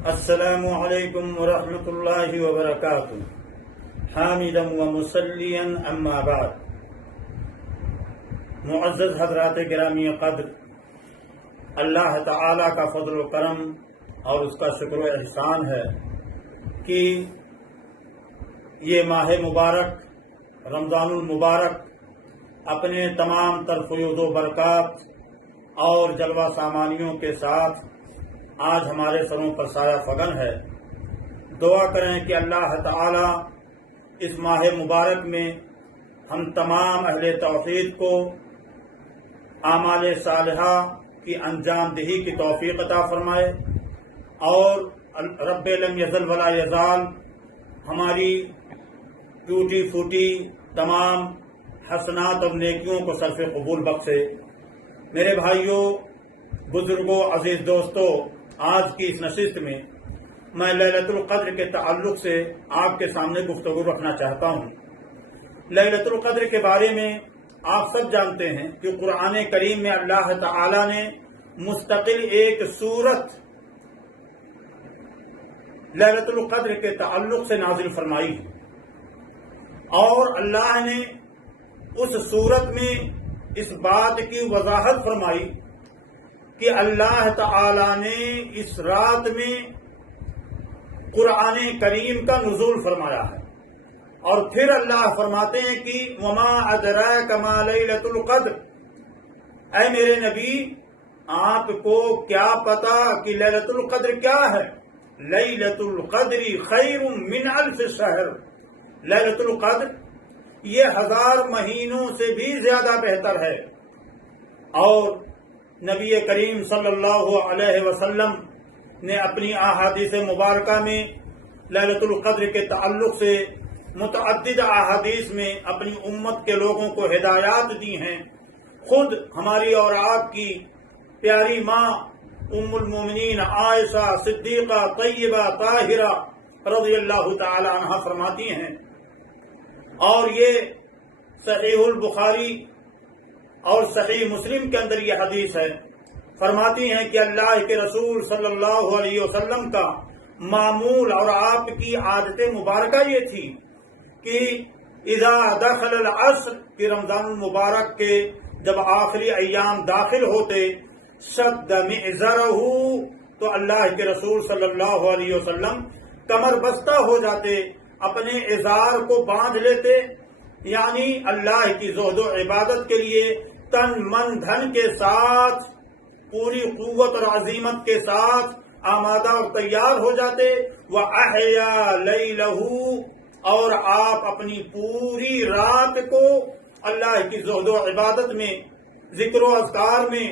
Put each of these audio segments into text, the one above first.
السلام علیکم ورحمۃ اللہ وبرکاتہ۔ حامدا و مسلیا اما بعد۔ معزز حضرات گرامی قدر، اللہ تعالی کا فضل و کرم اور اس کا شکر و احسان ہے کہ یہ ماہ مبارک رمضان المبارک اپنے تمام تر فیوض و برکات اور جلوہ سامانیوں کے ساتھ آج ہمارے سروں پر سایہ فگن ہے۔ دعا کریں کہ اللہ تعالی اس ماہ مبارک میں ہم تمام اہل توحید کو اعمال صالحہ کی انجام دہی کی توفیق عطا فرمائے اور رب لم یزل ولا یزال ہماری ٹوٹی پھوٹی تمام حسنات اور نیکیوں کو صرف قبول بخشے۔ میرے بھائیوں، بزرگوں، عزیز دوستوں، آج کی اس نشست میں میں لیلۃ القدر کے تعلق سے آپ کے سامنے گفتگو رکھنا چاہتا ہوں۔ لیلۃ القدر کے بارے میں آپ سب جانتے ہیں کہ قرآن کریم میں اللہ تعالی نے مستقل ایک سورت لیلۃ القدر کے تعلق سے نازل فرمائی ہے، اور اللہ نے اس سورت میں اس بات کی وضاحت فرمائی کہ اللہ تعالی نے اس رات میں قرآن کریم کا نزول فرمایا ہے، اور پھر اللہ فرماتے ہیں کہ وما ادراک ما لیلۃ القدر، اے میرے نبی آپ کو کیا پتا کہ لیلۃ القدر کیا ہے؟ لیلۃ القدر خیر من الف شہر، لیلۃ القدر یہ 1000 مہینوں سے بھی زیادہ بہتر ہے۔ اور نبی کریم صلی اللہ علیہ وسلم نے اپنی احادیث مبارکہ میں لیلۃ القدر کے تعلق سے متعدد احادیث میں اپنی امت کے لوگوں کو ہدایات دی ہیں۔ خود ہماری اور آپ کی پیاری ماں ام المومنین عائشہ صدیقہ طیبہ طاہرہ رضی اللہ تعالی عنہا فرماتی ہیں، اور یہ صحیح البخاری اور صحیح مسلم کے اندر یہ حدیث ہے، فرماتی ہیں کہ اللہ کے رسول صلی اللہ علیہ وسلم کا معمول اور آپ کی عادت مبارکہ یہ تھی کہ اذا دخل العشر، کہ رمضان المبارک کے جب آخری ایام داخل ہوتے، شد معذرہ، تو اللہ کے رسول صلی اللہ علیہ وسلم کمر بستہ ہو جاتے، اپنے ازار کو باندھ لیتے، یعنی اللہ کی زہد و عبادت کے لیے تن من دھن کے ساتھ پوری قوت اور عزیمت کے ساتھ آمادہ اور تیار ہو جاتے۔ وَأَحْيَا لَيْلَهُ، اور آپ اپنی پوری رات کو اللہ کی زہد و عبادت میں، ذکر و اذکار میں،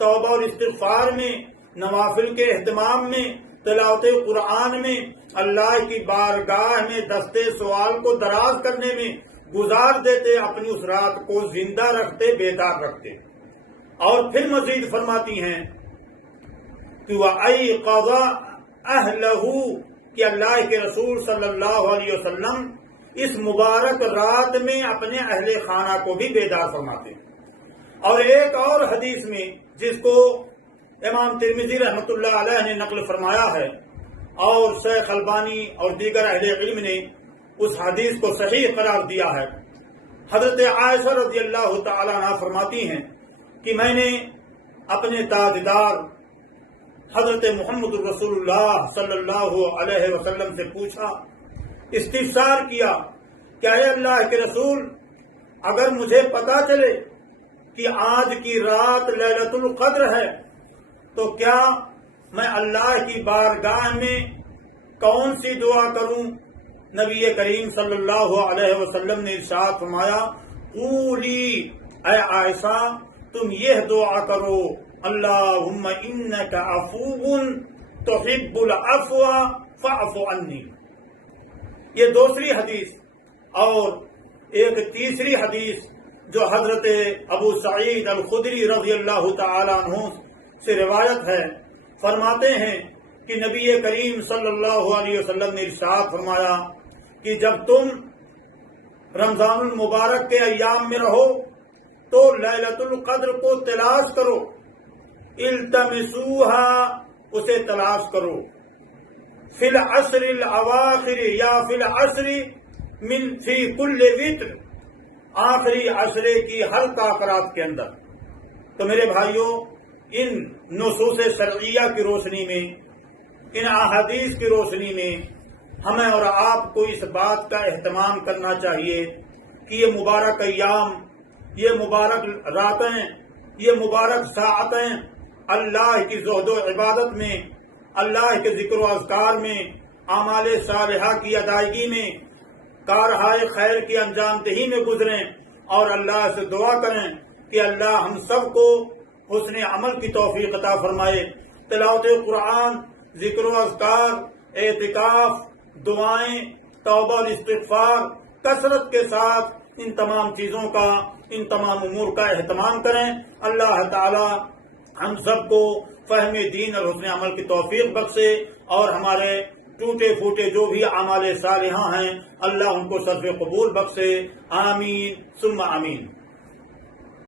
توبہ اور استغفار میں، نوافل کے اہتمام میں، تلاوت قرآن میں، اللہ کی بارگاہ میں دستے سوال کو دراز کرنے میں گزار دیتے، اپنی اس رات کو زندہ رکھتے، بیدار رکھتے۔ اور پھر مزید فرماتی ہیں کہ وَأَيْقَظَ أَهْلَهُ، کہ اللہ کے رسول صلی اللہ علیہ وسلم اس مبارک رات میں اپنے اہل خانہ کو بھی بیدار فرماتے۔ اور ایک اور حدیث میں جس کو امام ترمذی رحمۃ اللہ علیہ نے نقل فرمایا ہے، اور شیخ البانی اور دیگر اہل علم نے اس حدیث کو صحیح قرار دیا ہے، حضرت عائشہ رضی اللہ تعالی عنہ فرماتی ہیں کہ میں نے اپنے تاجدار حضرت محمد رسول اللہ صلی اللہ علیہ وسلم سے پوچھا، استفسار کیا کہ اے اللہ کے رسول، اگر مجھے پتا چلے کہ آج کی رات لیلۃ القدر ہے تو کیا میں اللہ کی بارگاہ میں کون سی دعا کروں؟ نبی کریم صلی اللہ علیہ وسلم نے ارشاد فرمایا، قولی، اے عائشہ تم یہ دعا کرو، اللہم انک عفو تحب العفو فاعف عنی۔ یہ دوسری حدیث، اور ایک تیسری حدیث جو حضرت ابو سعید الخدری رضی اللہ تعالی عنہ سے روایت ہے، فرماتے ہیں کہ نبی کریم صلی اللہ علیہ وسلم نے ارشاد فرمایا کہ جب تم رمضان المبارک کے ایام میں رہو تو لیلۃ القدر کو تلاش کرو، التمسوها، اسے تلاش کرو، فی العشر الأواخر یا فی العشر من فی کل وتر، آخری عشرے کی ہر تاخرات کے اندر۔ تو میرے بھائیوں، ان نصوص شرعیہ کی روشنی میں، ان احادیث کی روشنی میں ہمیں اور آپ کو اس بات کا اہتمام کرنا چاہیے کہ یہ مبارک ایام، یہ مبارک راتیں، یہ مبارک ساعتیں اللہ کی زہد و عبادت میں، اللہ کے ذکر و اذکار میں، اعمال صالحہ کی ادائیگی میں، کارہائے خیر کی انجام دہی میں گزریں، اور اللہ سے دعا کریں کہ اللہ ہم سب کو حسن عمل کی توفیق عطا فرمائے۔ تلاوت قرآن، ذکر و اذکار، اعتکاف، دعائیں، توبہ اور استغفار کثرت کے ساتھ ان تمام چیزوں کا، ان تمام امور کا اہتمام کریں۔ اللہ تعالی ہم سب کو فہم دین اور حسن عمل کی توفیق بخشے، اور ہمارے ٹوٹے پھوٹے جو بھی اعمال صالحہ ہیں اللہ ان کو صرف قبول بخشے۔ آمین ثم آمین۔